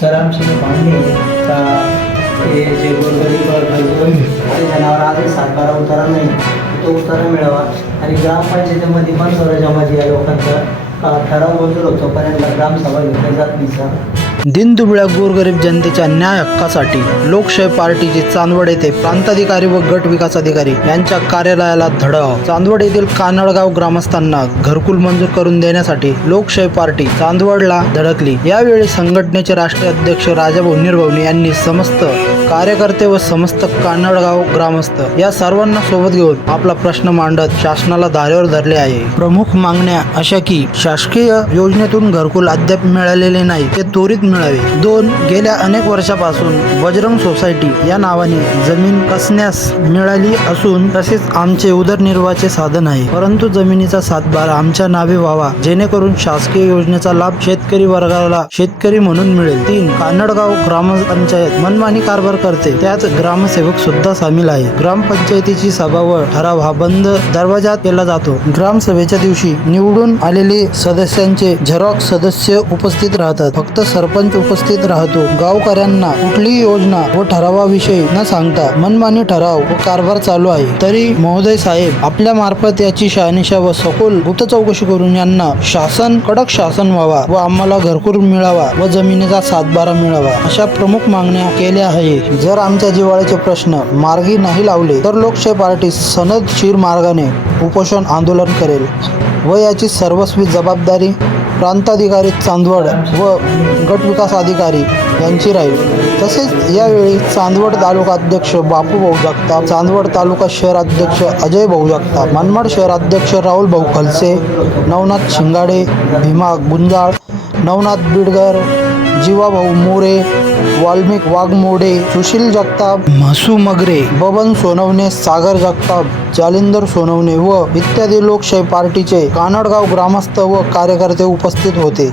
Sir आमची का हे जे गोरगरीब घरकुल ते जनावर आले सातबारा उतारा नाही तो उतारा मिळावा. आणि ग्रामपंचायतीमध्ये पण स्वराज्यामध्ये या लोकांचा ठराव मंजूर होतो पर्यंत ग्रामसभा घेतल्या जात नाही सर. दिनदुबळ्या गोरगरीब जनतेच्या न्याय हक्कासाठी लोकशाही पार्टीचे चांदवड येथे प्रांताधिकारी व गट विकास अधिकारी यांच्या कार्यालयाला धडाव चांदवड येथील कानडगाव ग्रामस्थांना घरकुल मंजूर करून देण्यासाठी लोकशाही पार्टी चांदवडला धडकली. यावेळी संघटनेचे राष्ट्रीय अध्यक्ष राजाभाऊ निर्भवणे यांनी समस्त कार्यकर्ते व समस्त कानडगाव ग्रामस्थ या सर्वांना सोबत घेऊन आपला प्रश्न मांडत शासनाला धारेवर धरले आहे. प्रमुख मागण्या अशा की शासकीय योजनेतून घरकुल अद्याप मिळालेले नाही. ते त्वरित मिळावे दोन गेल्या अनेक वर्षापासून बजरंग सोसायटी या नावाने जमीन कसण्यास मिळाली असून तसेच आमचे उदरनिर्वाहाचे साधन आहे. परंतु जमिनीचा सातबारा आमच्या नावे व्हावा जेणेकरून शासकीय योजनेचा लाभ शेतकरी वर्गाला शेतकरी म्हणून मिळेल. तीन कानडगाव ग्रामपंचायत मनमानी कारभार करते. त्यात ग्रामसेवक सुद्धा सामील आहे. ग्रामपंचायतीची सभा व ठराव हा बंद दरवाजात केला जातो. ग्रामसभेच्या दिवशी निवडून आलेले सदस्यांचे झेरॉक्स सदस्य उपस्थित राहतात. फक्त सरपंच उपस्थित राहतो. गावकऱ्यांना कुठलीही योजना व ठरावाविषयी न सांगता मनमानी ठराव व कारभार चालू आहे. तरी महोदय साहेब आपल्या मार्फत याची शहानिशा व सखोल गुप्त चौकशी करून यांना शासन कडक शासन व्हावा व आम्हाला घरकुल मिळावा व जमिनीचा सातबारा मिळावा अशा प्रमुख मागण्या केल्या आहे जर आमच्या जिव्हाळ्याचे प्रश्न मार्गी नाही लावले तर लोकशाही पार्टी सनदशीर मार्गाने उपोषण आंदोलन करेल व याची सर्वस्वी जबाबदारी प्रांताधिकारी चांदवड व गटविकास अधिकारी यांची राहील तसेच यावेळी चांदवड तालुका अध्यक्ष बापू भाऊ जगताप चांदवड तालुका शहर अध्यक्ष अजय भाऊ जगताप मनमाड शहर अध्यक्ष राहुल भाऊ खलसे नवनाथ शिंगाडे भीमा गुंजाळ नवनाथ बिडगर जीवाभाऊ मोरे वाल्मिक वाघमोडे सुशील जगताप म्हसू मगरे बबन सोनवणे सागर जगताप जालिंदर सोनवणे व इत्यादी लोकशाही पार्टीचे कानडगाव ग्रामस्थ व कार्यकर्ते उपस्थित होते.